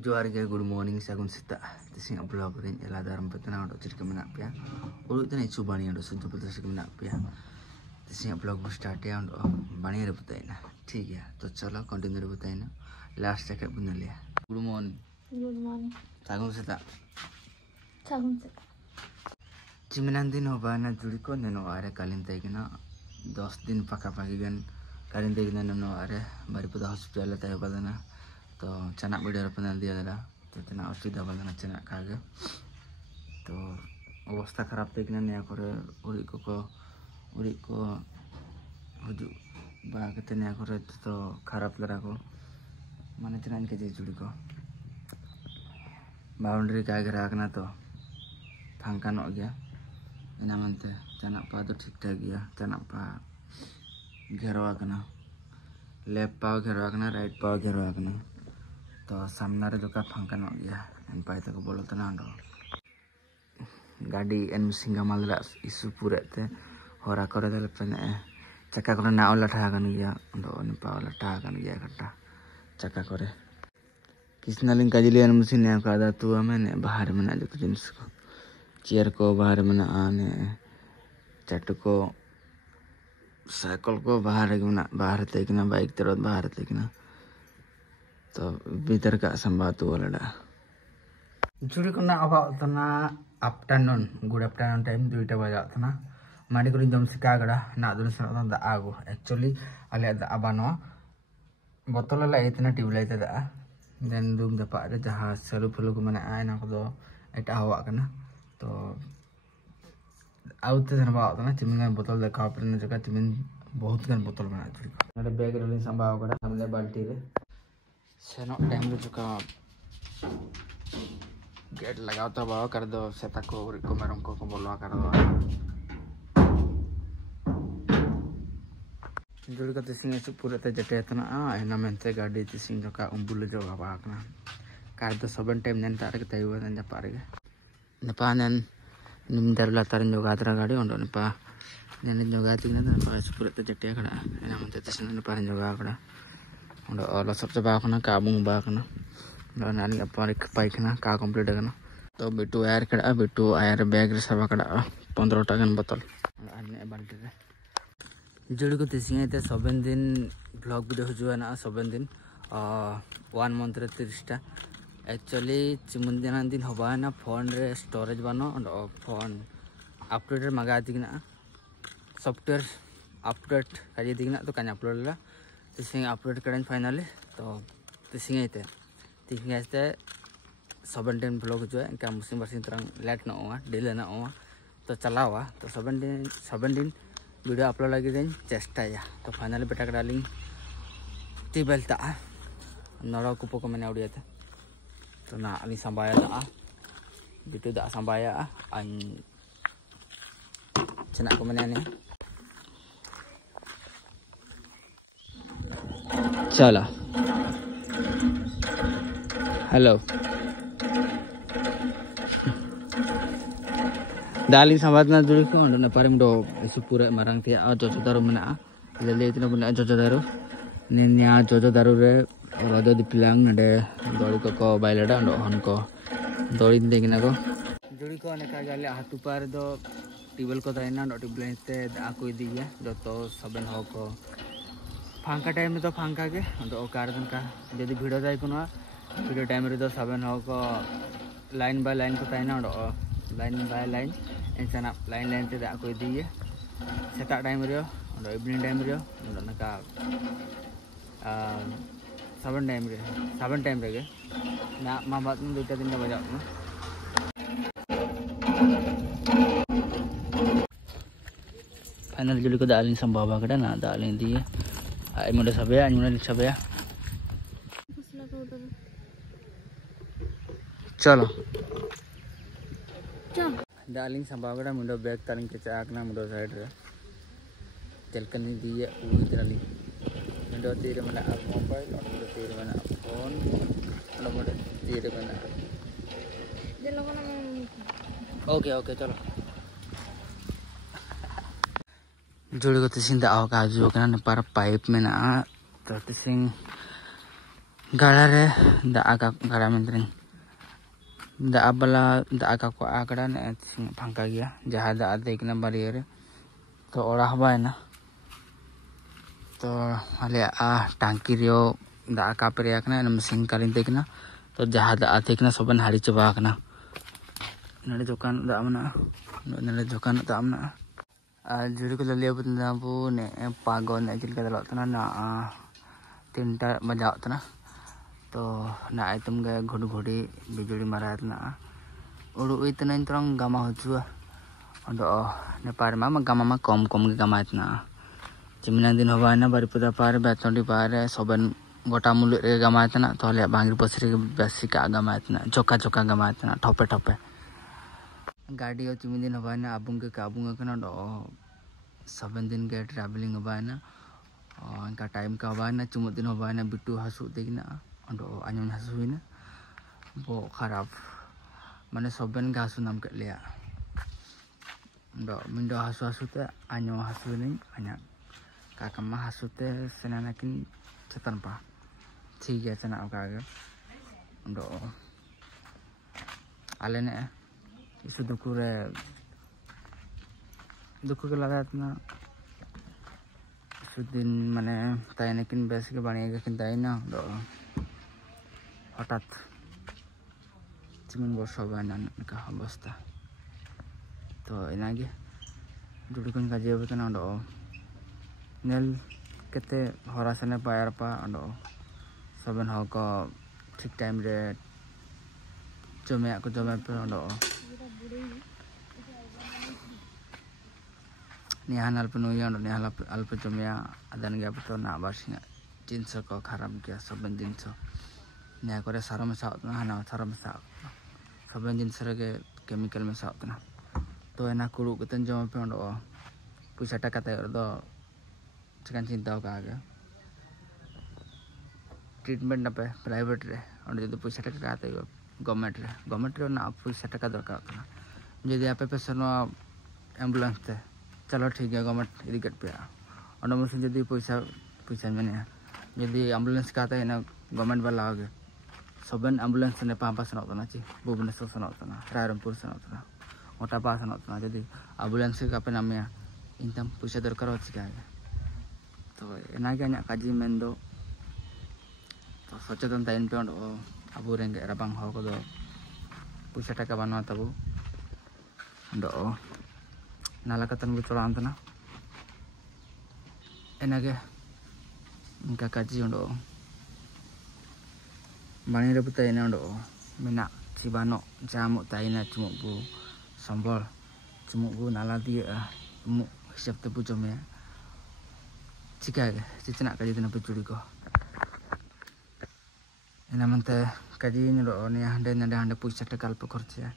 Johar ge good morning sagun sita tising blog rin ela daram patna do chirka mena pya ulu tane chu bani do sunju patra chirka mena pya tising blog start ya do bani re bataina ठीक है तो चलो continue रे बताइना last तक बना लिया good morning sagun sita चिमनान दिन होबा ना जुड़ी को ननो आरे कालिन तैगना 10 दिन पका पाकी गन कालिन तैगना ननो आरे बारीपदा हॉस्पिटल तय बदना तो चना वीडियो रपना दिया दरा तो तना असुविधा बदना चना कागे तो अवस्था खराब तैगना ने करे उरी को हुजु बा कते ने करे तो खराब लरा को माने चना इनके जे जुड़ी को बाउंड्री कागे राखना तो फांका नो गया ina mante chana pa to ठीक ठाक गया चना पा घेरवा कना लेफ्ट पाव घेरवा कना राइट पाव घेरवा कना तो सामना रे जो का फांका न गया एन पाई तक बोलो तना अंडो गाड़ी एन सिंगा मालरा इशू पूरे ते होरा करे दले पने चक्का करे ना ओला ठा कन गया अंडो एन पावला ठा कन गया कट्टा चक्का करे किसना लिंक काजली एन मशीन ने का दा तू हमें बाहर में ना जो जिनिस को चेयर को बाहर में आने चट को साइकिल को बाहर तकना बाइक तरह बाहर तकना तो भीतर का संभात वाला जुड़ी को ना अबाउतना आफ्टरनून गुड आफ्टरनून टाइम 2टा बजा तना माडी को जम सिका गड़ा ना दुन सना दा आगो एक्चुअली अले दा अबानो बोतल ला इतना ट्यूबलाइट दा देन रूम दा पारे जहां सलु फुलु को मने आयना को दो एटा हवा कना तो आउते जन बातना चिमिन बोतल देखा अपने जगह चिमिन बहुत गन बोतल बना जुड़ी को मेरे बैग रे संभाव गड़ा हमले बाल्टी रे सेनो टाइम रे जुका गेट लगाता बा कर दो सेता को मरम को बोलवा कर दो जुड़ी को तिसिंग से पूरे ते जटे तना एना मेंते गाड़ी तिसिंग का उम्बुल जो बा कना कार तो सबन टाइम नन तार के तयवा नन पारे नपानन निमदर लातारन जो गातरा गाड़ी ओंडो नपा नन जो गाती न नपा पूरे ते जटे खड़ा एना मेंते तिसिंग नपारन जो गाकड़ा ओंडो ऑल सब से बाकना काबू बाकना नानी अपार पाइखना का कंप्लीट करना तो बिटू आयर कड़ा बिटू आयर बैग रे सब कड़ा 15 टागन बोतल अन्य बाल्टी रे जुड़ी को तिसिंग ते 7 दिन ब्लॉग वीडियो हुजुआ ना 7 दिन 1 मंथ रे 30 टा एक्चुअली चिमुंदिन दिन होबा ना फोन रे स्टोरेज बनो फोन अपडेट मगा दिगना सॉफ्टवेयर अपडेट काजे दिगना तो कान अपलोड ला तिसिंग अपडेट करन फाइनली तो तिसिंग ते तिसिंग आस्ते 7 दिन ब्लॉग जो इनका मुसिम बरसिन तरंग लेट न होवा डिले न होवा तो चलावा तो 7 दिन वीडियो अपलोड लगी दिन चेष्टा या तो फाइनली बेटा कडालिंग टिबल ता नड़ा कुपो को मैंने उड़िया था तो ना अली संभाया दा बिटू दा संभाया अन चना को मैंने ने चला हेलो दाली संभातना जुड़ी को ना पारे मुडो इस पूरे मारंग ते आ जोजो दारू मना ले इतना बना जोजो दारू निन्या जोजो दारू रे राजा दिपिलांग नडे दौड़ी को बाइलडा हन को दौड़ी देखना को जुड़ी को अनेका गाले हाथु पार दो टेबल को ताइना टेबल ते आको दिया जो तो सबन हो को फांका टाइम में तो फांका के तो कारन का यदि वीडियो जाय कोनो वीडियो टाइम रे तो सबन हो को लाइन बाय लाइन को ताइना लाइन बाय लाइन एंसना लाइन ते आको दिया सेटा टाइम रे इवनिंग टाइम रे नका 7 टाइम रे ना मा बात में 2 दिन बजा ना फाइनल जुली को दालिन संभावा कड़ा ना दालिन दी आई मोडे सबया चलो दालिन संभावा कड़ा मुंडो बैग तालिन के चाकना मुंडो साइड रे चलकनी दी उतरली मुंडो तीर मना मोबाइल और मुंडो तीर मना फोन और मुंडो तीर मना ओके चलो जुड़ी को तिसिंग दा का जो कना पर पाइप में ना तो तिसिंग Galare da aga garamentring da abala da aga ko agada ne phangka gya jaha da adek na barrier to ora haba na to ale tangki rio da aga periak na mesin kalin tekna to jaha da adek na soban hari coba kana nade jokan da amna nade jokan da amna juri ko liya butna bu ne pagon ne jil ka dalot na na 3टा बजा तना तो ना item गए घोड़ी घोड़ी बिजुली मारा ना उड़ू इतना इंतरंग गामा हो चुआ और ने पार में गामा में कम कम के गामा इतना चिमना दिन होगा ना बारीपुदा पार बैतोंडी पार सोबन गोटा मुल रे गामा इतना तो ले बांगरी पसरी बेसी का गामा इतना चौका चौका गामा इतना ठोपे ठोपे गाड़ी और चिमनी दिन होगा ना आबुंग के ना दो 7 दिन के ट्रैवलिंग होगा ना इनका टाइम का होगा ना चुमुत दिन होगा ना बिट्टू हसू देखना और आंजन हसू ना वो खराब माने सोबन घासू नाम कर लिया मिंडो हसू हसूते आंजो हसू नहीं आंया काकम्मा हसूते सेना किन चतन पा ठीक है चना का आगे आले ने इस दुखु के लगा इतना दिन माने ताई किन बेस के बनिए किन ताई ना हठात चिमन वर्ष का अवस्था तो इनागे जुड़ी को काजे बतना नेल केते हरा सने पायर पा सबन हो को ठीक टाइम रे जमे को जमे पे निहान अल्प नुया निहाल अल्प जमिया अदन गया तो ना बासिंग जिनस को खराब गया सबन जिनस निया करे सारो में साउतना हाना सारो में साउ सबन जिनस रे केमिकल में साउतना तो एना कुरु कतन जम पे पैसा टाका ते दो चिकन चिंता का आगे ट्रीटमेंट ना पे प्राइवेट रे जो पैसा टाका का ते गवर्नमेंट रे ना पैसा टाका दरकार जदि आपे पेशेंट एम्बुलेंस ते चलो ठीक है गवर्नमेंट इदी कट पे मुझे जदि पैसा मैंने जदि एम्बुलेंस का है ना गवर्नमेंट वाला आगे सबन एम्बुलेंस ने पापा सनोतना ची भुवनेश्वर सनोतना रायरमपुर सनोतना ओटापा सनोतना जदि एम्बुलेंस का पे नाम इनतम पैसा दरकार हो चिका तो एनागे अना काजी मेन दो तो सचेतन ताइन पे अबो रेंगे राबांग हर को दो पैसा टाका बानवा तबो नाला कतन बो चला अंतना एनागे इनका काजी बाणी रे बुता एना मेना चिबानो जामो ताइना चुमु बु संबल चुमु बु नाला दिए मु हिसाब ते बु जमे चिका चिचना काजी तना पेचुड़ी को एना मनते काजी ने हंडे नडे हंडे पैसा टाका अल्प खर्चा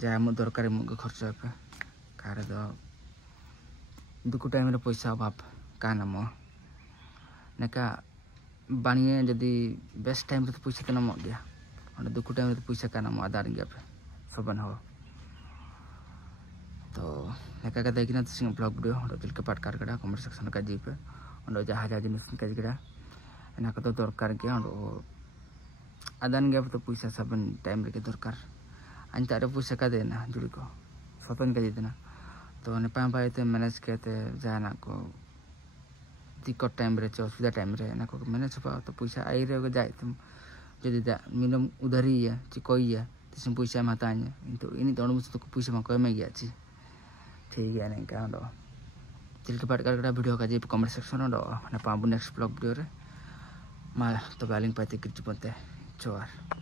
जामो दरकार मु के खर्चा पे कारे दो दुकु टाइम रे पैसा अभाव का नाम नेका बानिए जदि बेस्ट टाइम रे पैसा तो नाम गया और दुकु टाइम रे पैसा का नाम आधार गया पे सबन हो तो नेका का देखना तो सिंग ब्लॉग वीडियो और दिल के पाट कर कड़ा कमेंट सेक्शन का जी पे और जहां जहां जिनिस का जिगड़ा एना को तो दरकार गया और आदान गया तो पैसा सबन टाइम रे के दरकार अंता रे पैसा का देना जुड़ी को स्वतन का देना तो नेपाल पाए मैनेज करते जाना को दिक्कत टाइम रे असुविधा टाइम रे ना को मैनेज पा तो पैसा आई रे जाए तुम जदि मिनिमम उधर ही है कोई है तिसम पैसा माता तो इन दोनों मुझे तो पैसा में कम गया छी ठीक है नहीं का दिल के पाट कर वीडियो का जी comment section Nepal next blog video रे मा तो बैलिंग पाते किच बनते चोर